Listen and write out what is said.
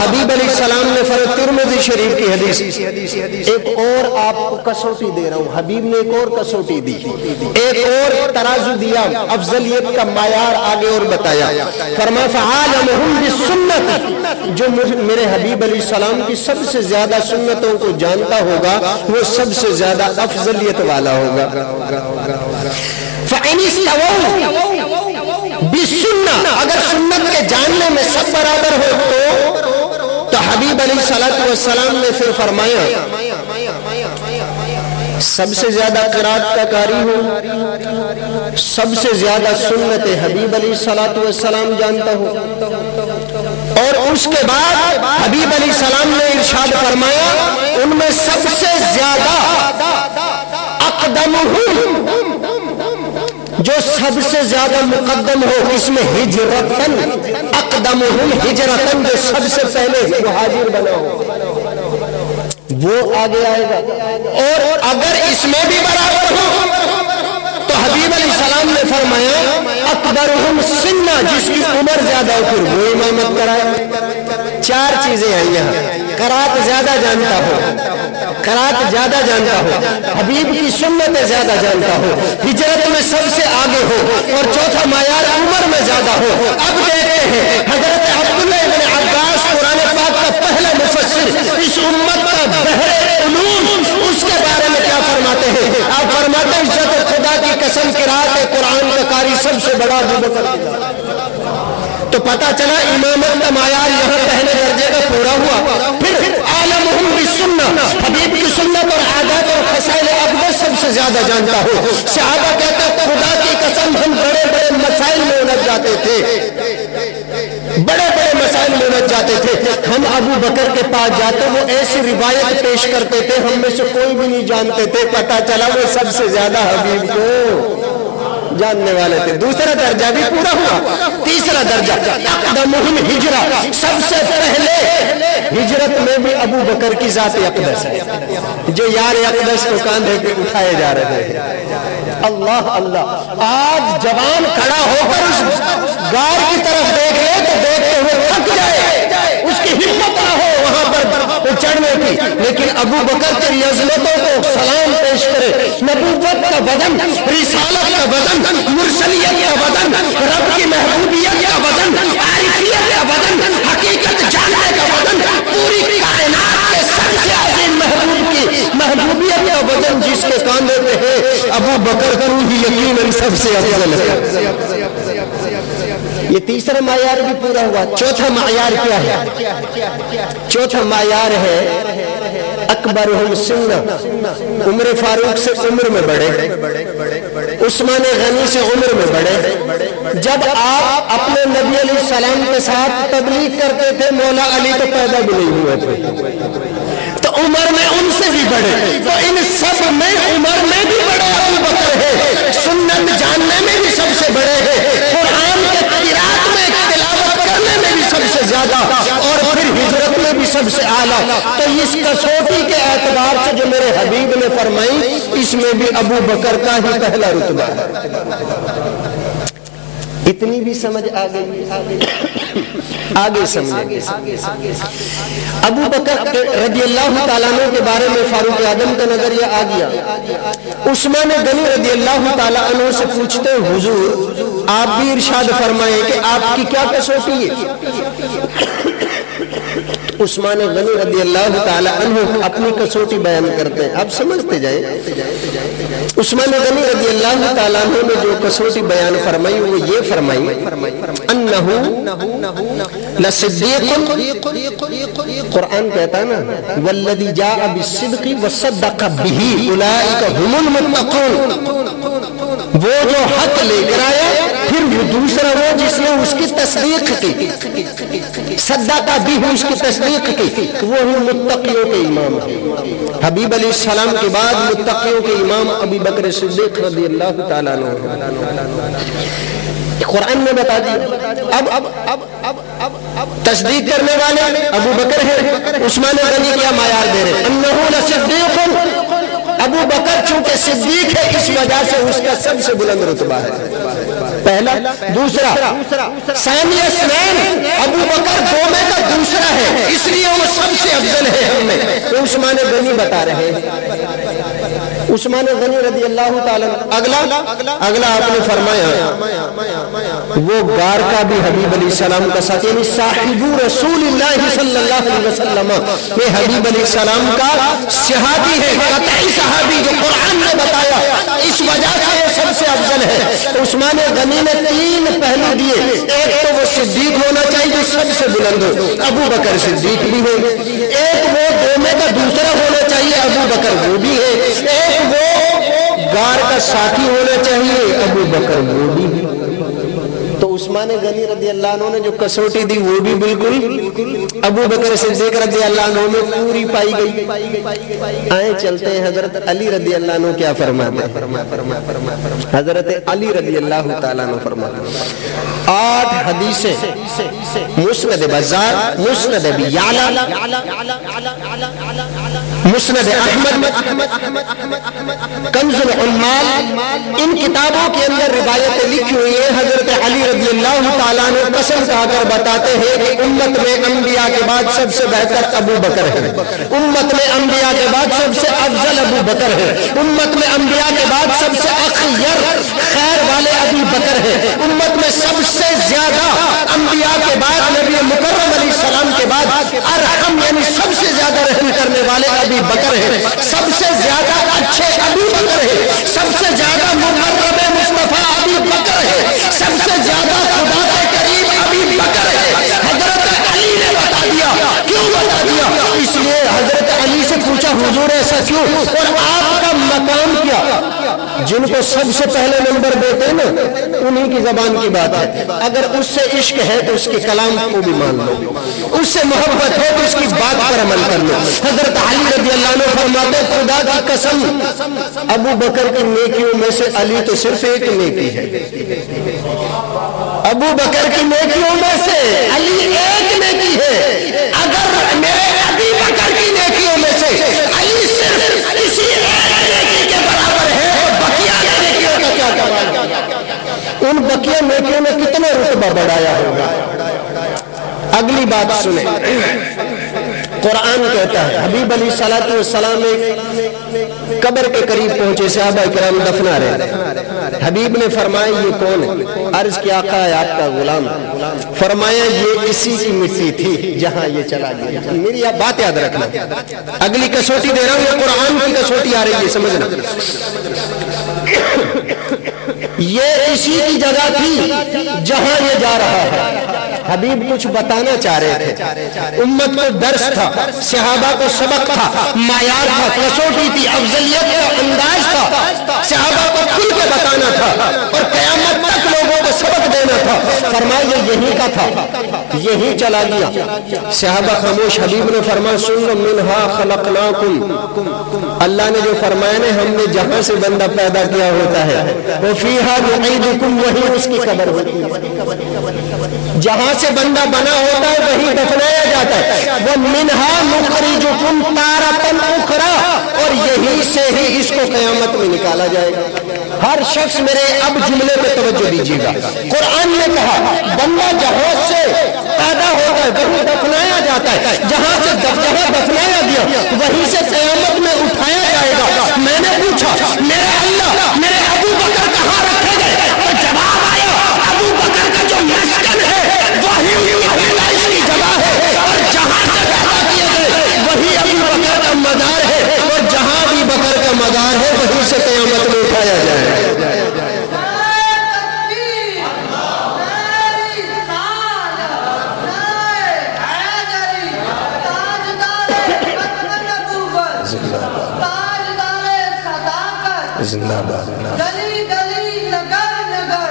حبیب علیہ السلام نے فرمایا، ترمذی شریف کی حدیث، ایک اور آپ کو کسوٹی دے رہا ہوں، حبیب نے ایک اور کسوٹی دی، ایک اور ترازو دیا، افضلیت کا معیار آگے اور بتایا، فرمایا فعالمہم بالسنت، جو میرے حبیب علیہ السلام کی سب سے زیادہ سنتوں کو جانتا ہوگا وہ سب سے زیادہ افضلیت والا ہوگا۔ فَإِنِ اسْتَوَوْا بِالسُّنَّةِ، اگر سنت کے جاننے میں سب برابر ہو تو حبیب علیہ السلام نے پھر فرمایا سب سے زیادہ قرات کا قاری ہو، سب سے زیادہ سنت حبیب علیہ السلام جانتا ہو، اور اس کے بعد حبیب علیہ السلام نے ارشاد فرمایا ان میں سب سے زیادہ اقدمہم، جو سب سے زیادہ مقدم ہو، اس میں ہجرتن، اقدمہم ہجرتن، جو سب سے پہلے مہاجر بنا ہو وہ آگے آئے گا، اور اگر اس میں بھی برابر ہو تو حبیب علیہ السلام نے فرمایا اکبرہم سنہ، جس کی عمر زیادہ ہو پھر وہ امامت کرائے۔ چار چیزیں ہیں یہاں، قرات زیادہ جانتا ہو، قرات زیادہ جانتا ہو، حبیب کی سنت زیادہ جانتا ہو، ہجرت میں سب سے آگے ہو، اور چوتھا معیار عمر میں زیادہ ہو۔ اب دیکھتے ہیں حضرت عبداللہ ابن عباس قرآن پاک کا پہلا مفسر، اس امت کا بحر علوم، اس کے بارے میں کیا فرماتے ہیں؟ آپ فرماتے ہیں عزت خدا کی قسم قرات قرآن کا قاری سب سے بڑا ابو بکر۔ تو پتہ چلا امامت کا معیار یہاں پہلے درجے کا پورا ہوا۔ پھر عالمہم بالسنہ، حبیب کی سنت اور عادات اور فضائل اقدس سب سے زیادہ جانتا ہو۔ صحابہ کہتے ہیں خدا کی قسم ہم بڑے بڑے مسائل میں الجھ جاتے تھے، بڑے بڑے مسائل میں الجھ جاتے تھے، ہم ابو بکر کے پاس جاتے وہ ایسی روایت پیش کرتے تھے ہم میں سے کوئی بھی نہیں جانتے تھے، پتہ چلا وہ سب سے زیادہ حبیب کو جاننے والے تھے۔ دوسرا درجہ بھی پورا ہوا۔ تیسرا درجہ اقدمہم ہجرہ، سب سے پہلے ہجرت میں بھی ابو بکر کی ذات اقدس ہے، جو یار اقدس کو کاندھے پہ اٹھائے جا رہے ہیں۔ اللہ اللہ، آج جوان کھڑا ہو کر اس غار کی طرف دیکھ لے تو دیکھتے ہوئے تھک جائے، اس کی ہمت نہ ہو وہاں پر چڑھنے کی، لیکن ابو بکر کی عظمتوں کو سلام پیش کرے۔ نبوت کا وزن، رسالت کا وزن، مرسلیت کا وزن، رب کی محبوبیت کا وزن، عارفیت کا وزن، حقیقت جاننے کا وزن، پوری کائنات کے سب سے عظیم محبوب کی محبوبیت کا وزن جس کے کاندھے پہ ہے، ابو بکر کو ہی یقیناً سب سے افضل ہے۔ یہ تیسرا معیار بھی پورا ہوا۔ چوتھا معیار کیا ہے؟ چوتھا معیار ہے اکبرہم سنہ، عمر فاروق سے عمر میں بڑے، عثمان غنی سے عمر میں بڑے۔ جب آپ اپنے نبی علیہ السلام کے ساتھ تبلیغ کرتے تھے مولا علی تو پیدا بھی نہیں ہوئے تھے، تو عمر میں ان سے بھی بڑے، تو ان سب میں عمر میں بھی بڑے ابو بکر ہے، سنت جاننے میں بھی سب سے بڑے ہیں، قرآن کے قرات میں تلاوت کرنے میں بھی سب سے زیادہ، اور پھر ہجرت میں بھی سب سے اعلیٰ۔ تو اس کسوٹی کے اعتبار سے جو میرے حبیب نے فرمائی، اس میں بھی ابو بکر کا ہی پہلا رتبہ ہے۔ اتنی بھی سمجھ آ گئی؟ آگے سمجھیں۔ ابو بکر رضی اللہ تعالیٰ عنہ کے بارے میں فاروق اعظم کا نظریہ آ گیا۔ عثمان غنی رضی اللہ تعالیٰ عنہ سے پوچھتے ہیں حضور آپ بھی ارشاد فرمائیں کہ آپ کی کیا کسوٹی ہے؟ عثمان غنی رضی اللہ تعالیٰ عنہ اپنی کسوٹی بیان کرتے ہیں، آپ سمجھتے جائیں۔ عثمان غنی رضی اللہ تعالیٰ عنہ نے جو کسوٹی بیان فرمائی وہ یہ فرمائی انہو لصدیق، قرآن کہتا ہے نا والذی جاء بالصدق وصدق بہ اولئک هم المتقون، وہ جو حق لے کر آیا پھر وہ دوسرا وہ جس نے اس کی تصدیق کی، صدق بھی اس کی تصدیق کی، وہ متقیوں کے امام ہے۔ حبیب علیہ السلام کے بعد متقیوں کے امام ابو بکر صدیق رضی اللہ تعالیٰ عنہ، قرآن نے بتا دیا۔ اب تصدیق کرنے والے ابو بکر ہے، عثمان غنی کیا معیار دے رہے انہو لصدیق، ابو بکر چونکہ صدیق ہے اس وجہ سے اس کا سب سے بلند رتبہ ہے۔ پہلا. دوسرا ثانی اثنین ابو بکر دو میں کا دوسرا ہے، اس لیے وہ سب سے افضل ہے ہم میں. تو عثمان غنی بتا رہے ہیں، عثمان غنی رضی اللہ تعالیٰ. اگلا آپ نے فرمایا وہ غار کا بھی حبیب علیہ السلام کا ساتھ، یعنی صاحب رسول اللہ صلی اللہ علیہ وسلم یہ حبیب علیہ السلام کا صحابی ہے، قطعی صحابی جو قرآن نے بتایا، اس وجہ سے یہ سب سے افضل ہے. عثمان غنی نے 3 پہلو دیے. ایک تو وہ صدیق ہونا چاہیے جو سب سے بلند ہو، ابو بکر صدیق بھی ہے. ایک وہ دو میں کا دوسرا ہونا چاہیے، ابو بکر وہ بھی ہے. ایک وہ غار کا ساتھی ہونا چاہیے، ابو بکر وہ بھی ہے. تو عثمان غنی رضی اللہ عنہ نے جو کسوٹی دی وہ بھی بالکل ابو بکر صدیق رضی اللہ عنہ میں پوری پائی گئی. آئیں چلتے ہیں حضرت علی رضی اللہ عنہ کیا فرماتے ہیں. حضرت علی رضی اللہ تعالیٰ عنہ فرماتے ہیں 8 حدیثیں مسند بزار، مسند ابی یعلا، مسند احمد، کنز العمال، ان کتابوں کے اندر روایتیں لکھی ہوئی ہیں. حضرت علی رضی اللہ تعالیٰ عنہ قسم کھا کر بتاتے ہیں کہ امت میں انبیاء کے بعد سب سے بہتر ابو بکر ہے، امت میں انبیاء کے بعد سب سے افضل ابو بکر ہے، امت میں انبیاء کے بعد سب سے اخیر خیر والے ابو بکر ہے، امت میں سب سے زیادہ انبیاء کے بعد نبی مکرم علیہ السلام کے بعد ارحم یعنی سب سے زیادہ رحم کرنے والے ابو بکر ہے، سب سے زیادہ اچھے ابو بکر ہے، سب سے زیادہ مقرب مصطفیٰ ابو بکر ہے، سب سے زیادہ خدا کے قریب ابو بکر ہے. حضرت علی نے بتا دیا. کیوں بتا دیا؟ اس لیے حضرت علی سے پوچھا حضور ایسا کیوں، اور آپ کا مقام کیا؟ جن کو سب سے پہلے نمبر دیتے ہیں نا انہی کی زبان کی بات ہے. اگر اس سے عشق ہے تو اس کے کلام کو بھی مان لو، اس سے محبت ہے تو اس کی بات پر عمل کر لو. حضرت علی رضی اللہ عنہ فرماتے خدا کی قسم ابو بکر کی نیکیوں میں سے علی تو صرف ایک نیکی ہے. ابو بکر کی نیکیوں میں سے علی ایک نیکی ہے. اگر میرے ابو بکر کی نیکیوں میں سے علی صرف اسی ایک نیکی کے برابر ہے، بقیہ نیکیوں کا کیا کمال؟ ان بقیہ نیکیوں نے کتنے رتبہ بڑھایا ہوگا. اگلی بات سنیں، قرآن کہتا ہے حبیب علیہ الصلوۃ والسلام قبر کے قریب پہنچے، صحابہ کرام دفنا رہے تھے. حبیب نے فرمایا یہ کون ہے؟ عرض کیا آقا ہے آپ کا غلام. فرمایا یہ اسی کی مٹی تھی جہاں یہ چلا گیا. میری آپ بات یاد رکھنا، اگلی کسوٹی دے رہا ہوں، یہ قرآن کی کسوٹی آ رہی ہے، سمجھنا. یہ اسی کی جگہ تھی جہاں یہ جا رہا ہے. حبیب کچھ بتانا چاہ رہے تھے، امت کو درس تھا، صحابہ کو سبق تھا، معیار تھا، کسوٹی تھی، افضلیت کا انداز تھا، صحابہ کو کھل کے بتانا تھا اور قیامت تک لوگوں کو سبق دینا تھا. فرمایا یہی کا تھا، یہی چلا گیا. صحابہ خاموش. حبیب نے فرمایا سن منہا خلقناکم، اللہ نے جو فرمایا نا ہم نے جہاں سے بندہ پیدا کیا ہوتا ہے وہ فیہا نعیدکم، وہی اس کی قبر ہوتی ہے. جہاں سے بندہ بنا ہوتا ہے وہی دفنایا جاتا ہے. وہ منہا نخرجکم تارۃ اخری، اور یہی سے ہی اس کو قیامت میں نکالا جائے گا. ہر شخص میرے اب جملے پہ توجہ دیجیے گا. قرآن نے کہا بندہ جہاں سے پیدا ہوتا ہے وہی دفنایا جاتا ہے، جہاں سے جہاں دفنایا گیا وہیں سے قیامت میں اٹھایا جائے گا. میں نے پوچھا میرے اللہ میرے ابو بکر کہاں رکھے گئے؟ تو جواب آیا ابو بکر کا جو مسکن ہے وہی پیدائش کی جگہ ہے، اور جہاں سے پیدا کیے گئے وہی ابو بکر کا مزار ہے، اور جہاں ابو بکر کا مزار ہے وہیں سے قیامت میں اٹھایا جائے گا. زندہ باد. گلی گلی نگر نگر